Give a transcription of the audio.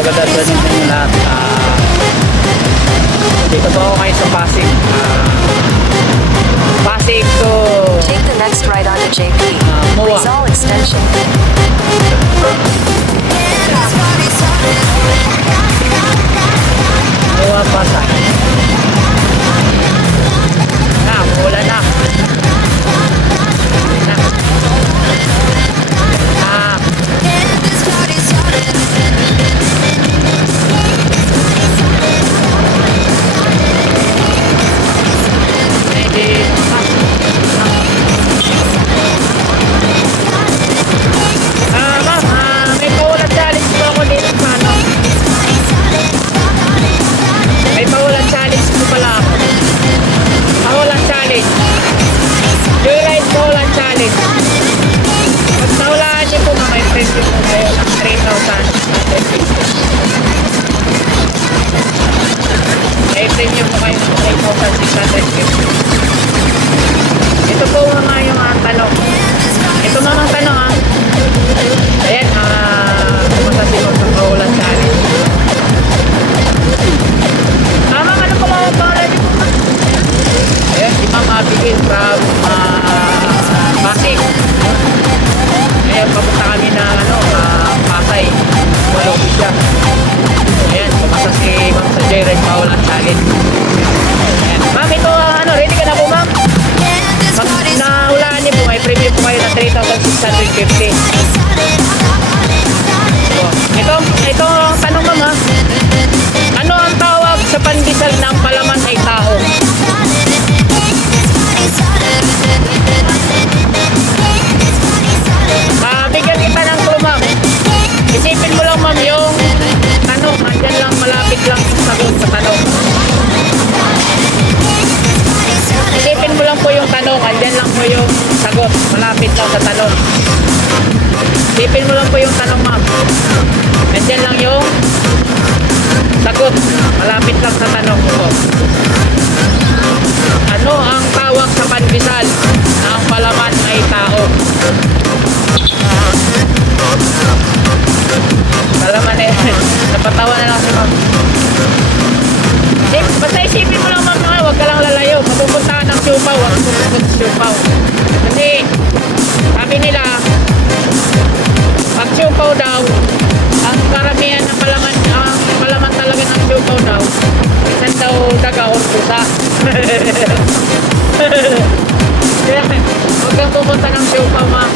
good afternoon sa inyo lahat. Dito po ako ngayon sa Pasig. Pasig to Take the next right onto JP. Moa. Rizal Extension. Moa Pasay. Mula na. May paulan challenge po ako dito sa ano. May paulan challenge po pala ako. Paulan challenge. Joyride paulan challenge. Pag naulaan niyo po may presyo po kayo ng 3,650. May premium po kayo ng 3,650. Ito po mga yung tanong. Ito mga tanong ayan, pumunta si Ma'am sa paulan challenge. Ma'am, ano po mga pangalan niyo po, ma'am? Ayan, si Ma'am Abigail from Pasig. Ayan, papunta kami na Pasay. Malupit siya. Ayan, pumasa si Ma'am sa Joyride paulan challenge. Ayan. Ma'am, ito ready ka na po, ma'am? Pag nahulaan niyo po, may preview po kayo ng 3,650. Ito ang tanong, ma'am, ano ang tawag sa pandesal ng palaman ay tao? Bigyan kita ng clue, ma'am. Isipin mo lang, ma'am, yung tanong. Andyan lang, malapit lang yung sagot sa tanong. Isipin mo lang po yung tanong. Andyan lang po yung sagot. Malapit lang sa tanong. Isipin mo lang po yung tanong, ma'am. Andyan lang yung sagot. Malapit lang sa tanong po. Ano ang tawag sa pandesal na ang palaman ay tao? Palaman eh. Napatawa na lang si ma'am. Basta isipin mo lang, ma'am, huwag ka lang lalayo. Mapupunta ka ng Siupaw. Huwag pupunta sa Siupaw. Kasi sabi nila, pag Siupaw daw, ang karamihan ng palaman, ang palaman talaga ng Siupaw daw, isang daw daga o pusa. Kaya huwag kang pupunta ng Siupaw, ma'am.